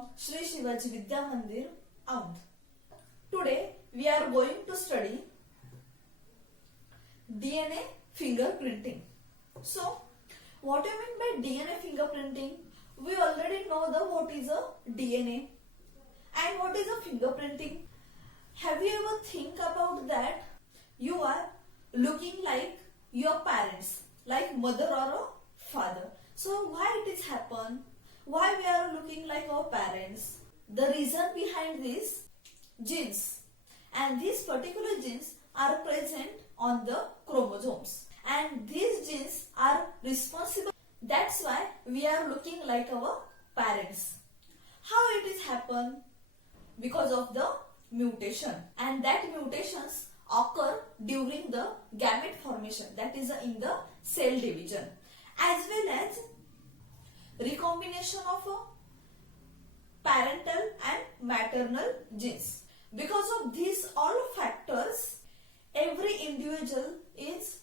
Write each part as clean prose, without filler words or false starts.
from Sri Shivaji Vidya Mandir, Aundh. Today we are going to study DNA fingerprinting. So, what do you mean by DNA fingerprinting? We already know what is a DNA and what is a fingerprinting. Have you ever think about that? You are looking like your parents, like mother or a father. So why it is happen? Why we are looking like our parents? The reason behind this, genes, and these particular genes are present on the chromosomes, and these genes are responsible. That's why we are looking like our parents. How it is happen? Because of the mutation, and that mutations occur during the gamete formation, that is in the cell division, as well as recombination of parental and maternal genes. Because of these all factors, every individual is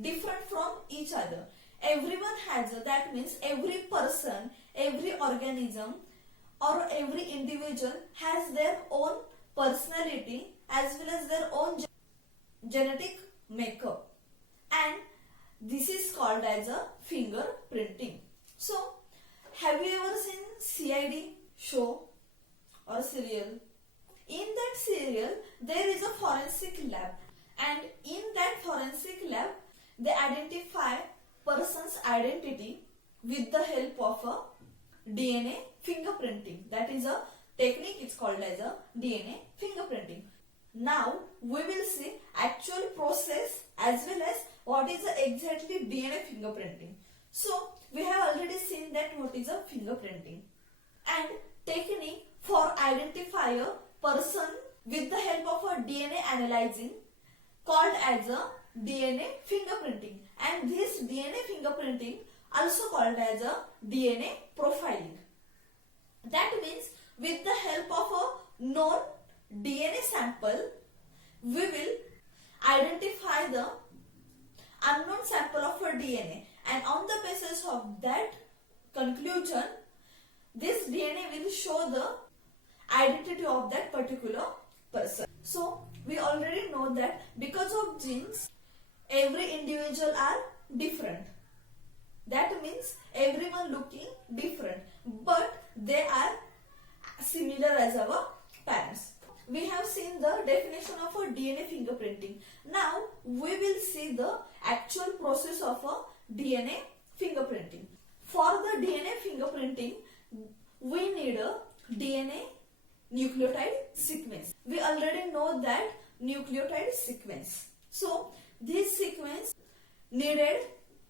different from each other. Everyone has, that means every person, every organism or every individual has their own personality as well as their own genetic makeup, and this is called as a fingerprinting. So, have you ever seen CID show or serial? In that serial, there is a forensic lab, and in that forensic lab, they identify person's identity with the help of a DNA fingerprinting. That is a technique, it's called as a DNA fingerprinting. Now, we will see actual process as well as what is exactly DNA fingerprinting. So, we have already seen that what is a fingerprinting, and technique for identify a person with the help of a DNA analyzing called as a DNA fingerprinting, and this DNA fingerprinting also called as a DNA profiling. That means with the help of a known DNA sample, we will identify the unknown sample of a DNA, and on the basis of that conclusion, this DNA will show the identity of that particular person. So, we already know that because of genes, every individual are different. That means everyone looking different, but they are similar as our parents. We have seen the definition of a DNA fingerprinting. Now, we will see the actual process of a DNA fingerprinting. For the DNA fingerprinting, we need a DNA nucleotide sequence. We already know that nucleotide sequence. So, this sequence needed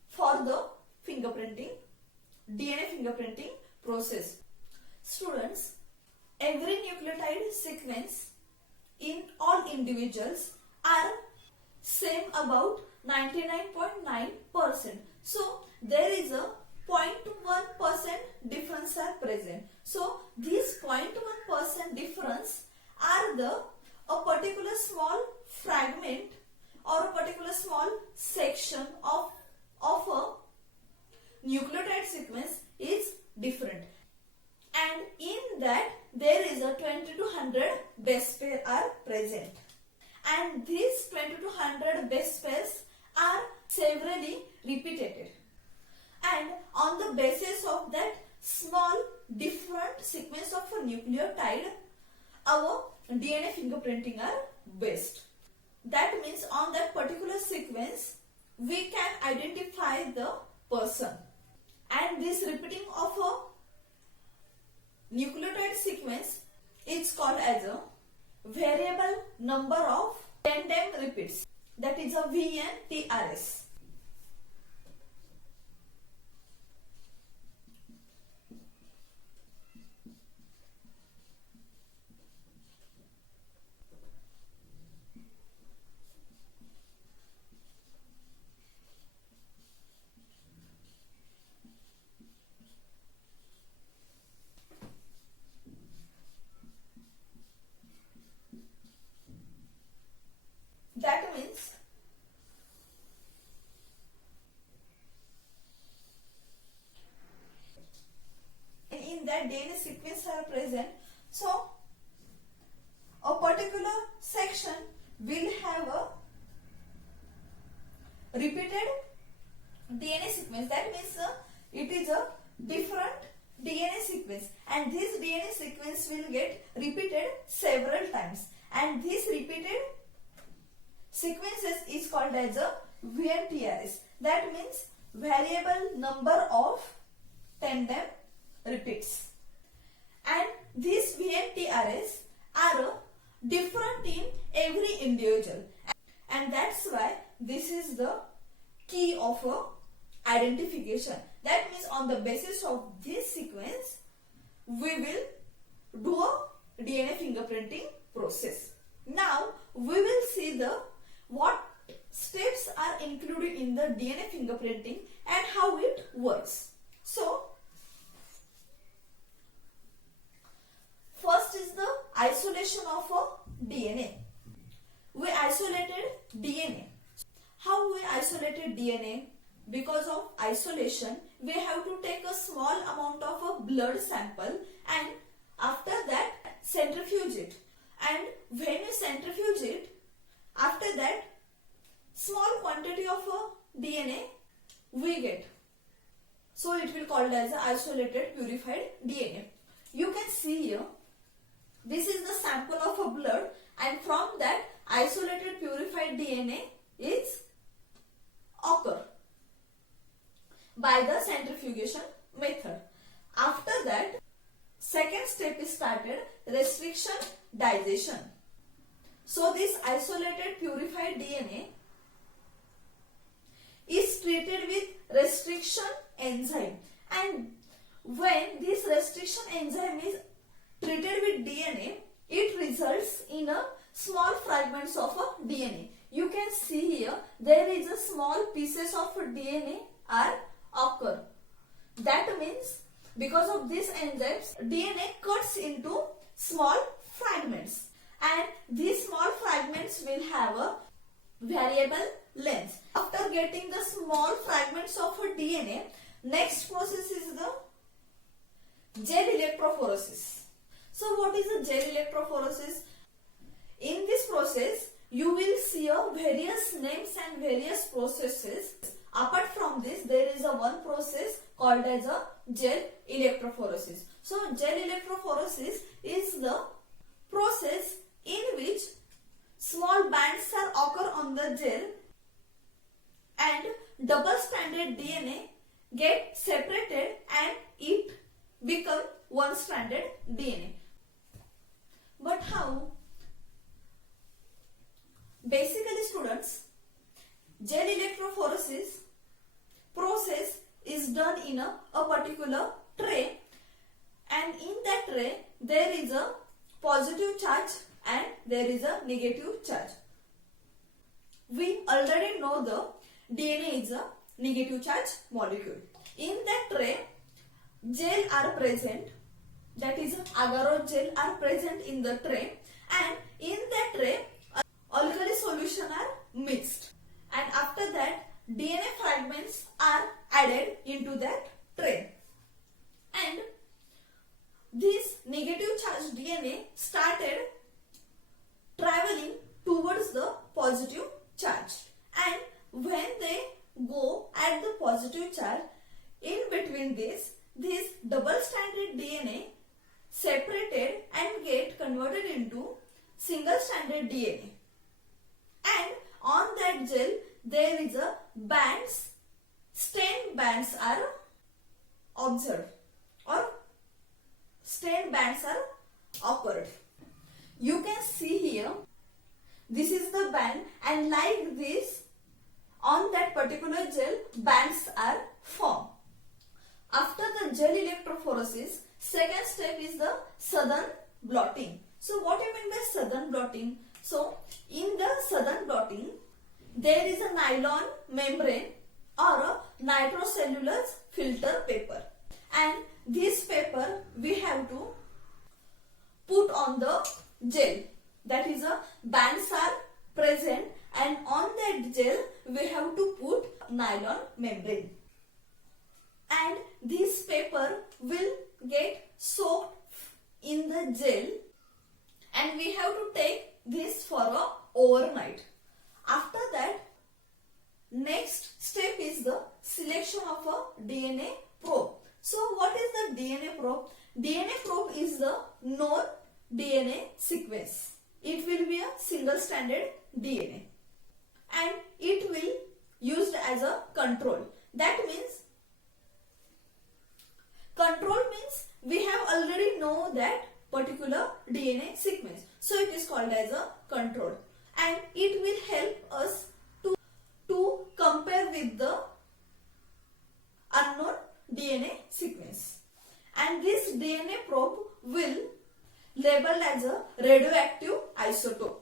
for the fingerprinting, DNA fingerprinting process. Students, every nucleotide sequence in all individuals are same about 99.9%. So, there is a 0.1% difference are present. So, this 0.1% difference are a particular small fragment or a particular small section of a nucleotide sequence is different, and in that there is a 20 to 100 base pair are present, and these 20 to 100 base pairs are severally repeated, and on the basis of that small different sequence of a nucleotide, our DNA fingerprinting are based. That means on that particular sequence we can identify the person, and this repeating of a nucleotide sequence is called as a variable number of tandem repeats, that is a VNTRS. That means DNA sequence are present. So a particular section will have a repeated DNA sequence. That means it is a different DNA sequence, and this DNA sequence will get repeated several times, and this repeated sequences is called as a VNTRS. That means variable number of tandem repeats, and these VNTRS are different in every individual, and that's why this is the key of identification. That means on the basis of this sequence we will do a DNA fingerprinting process. Now we will see what steps are included in the DNA fingerprinting and how it works. So first is the isolation of a DNA. We isolated DNA. How we isolated DNA? Because of isolation, we have to take a small amount of a blood sample, and after that centrifuge it. And when we centrifuge it, after that small quantity of a DNA we get. So it will called as a isolated purified DNA. You can see here, this is the sample of a blood, and from that isolated purified DNA is occur by the centrifugation method. After that, second step is started, restriction digestion. So this isolated purified DNA is treated with restriction enzyme, and when this restriction enzyme is treated with DNA, it results in a small fragments of a DNA. You can see here there is a small pieces of DNA are occur. That means because of these enzymes, DNA cuts into small fragments, and these small fragments will have a variable length. After getting the small fragments of a DNA, next process is the gel electrophoresis. So what is the gel electrophoresis? In this process, you will see various names and various processes. Apart from this, there is a one process called as a gel electrophoresis. So gel electrophoresis is the process in which small bands are occur on the gel, and double stranded DNA get separated and it become one stranded DNA. But how? Basically, students, gel electrophoresis process is done in a particular tray, and in that tray there is a positive charge and there is a negative charge. We already know the DNA is a negative charge molecule. In that tray, gel are present, that is agar gel are present in the tray, and in that tray alkali solution are mixed, and after that DNA fragments are added into that tray, and this negative charged DNA started traveling towards the positive charge, and when they go at the positive charge, in between this double stranded DNA separated and get converted into single stranded DNA, and on that gel there is a bands, stain bands are observed, or stain bands are occurred. You can see here, this is the band, and like this on that particular gel bands are formed. After the gel electrophoresis, second step is the southern blotting. So what do you mean by southern blotting? So in the southern blotting, there is a nylon membrane or a nitrocellulose filter paper, and this paper we have to put on the gel. That is a bands are present, and on that gel we have to put nylon membrane, and this paper will get soaked in the gel, and we have to take this for a overnight. After that, next step is the selection of a DNA probe. So what is the DNA probe? DNA probe is the known DNA sequence. It will be a single stranded DNA, and it will used as a control. That means we have already know that particular DNA sequence. So it is called as a control, and it will help us to compare with the unknown DNA sequence. And this DNA probe will labeled as a radioactive isotope.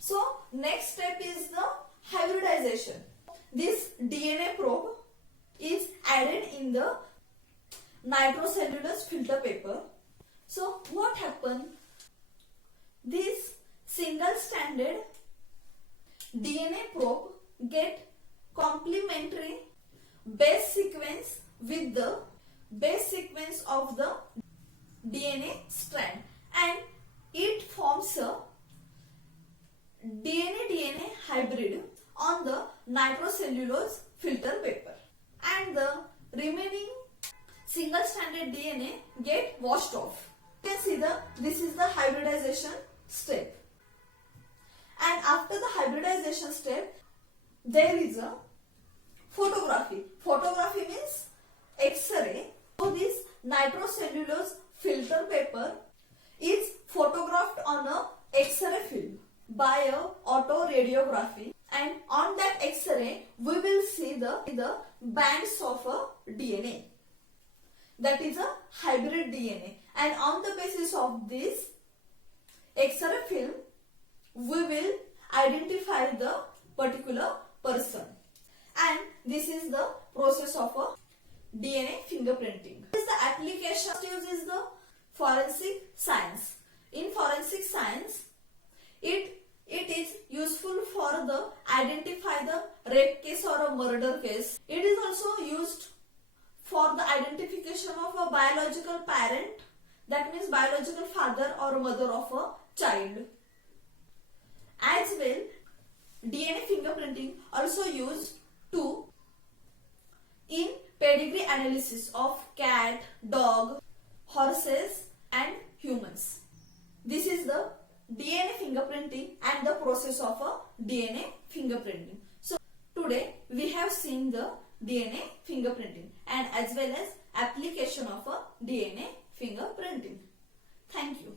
So next step is the hybridization. This DNA probe is added in the nitrocellulose filter paper. So what happened? This single stranded DNA probe get complementary base sequence with the base sequence of the DNA strand, and it forms a DNA-DNA hybrid on the nitrocellulose filter paper, and the remaining single stranded DNA get washed off. You can see this is the hybridization step, and after the hybridization step there is a photography. Photography means X-ray. So this nitrocellulose filter paper is photographed on a X-ray film by a autoradiography, and on that X-ray we will see the bands of a DNA, that is a hybrid DNA, and on the basis of this X-ray film we will identify the particular person, and this is the process of a DNA fingerprinting. The application is the forensic science. In forensic science, it is useful for the identify the rape case or a murder case. It is also used for the identification of a biological parent, that means biological father or mother of a child. As well, DNA fingerprinting also used to in pedigree analysis of cat, dog, horses and humans. This is the DNA fingerprinting and the process of a DNA fingerprinting. So today we have seen the DNA fingerprinting and as well as application of a DNA fingerprinting. Thank you.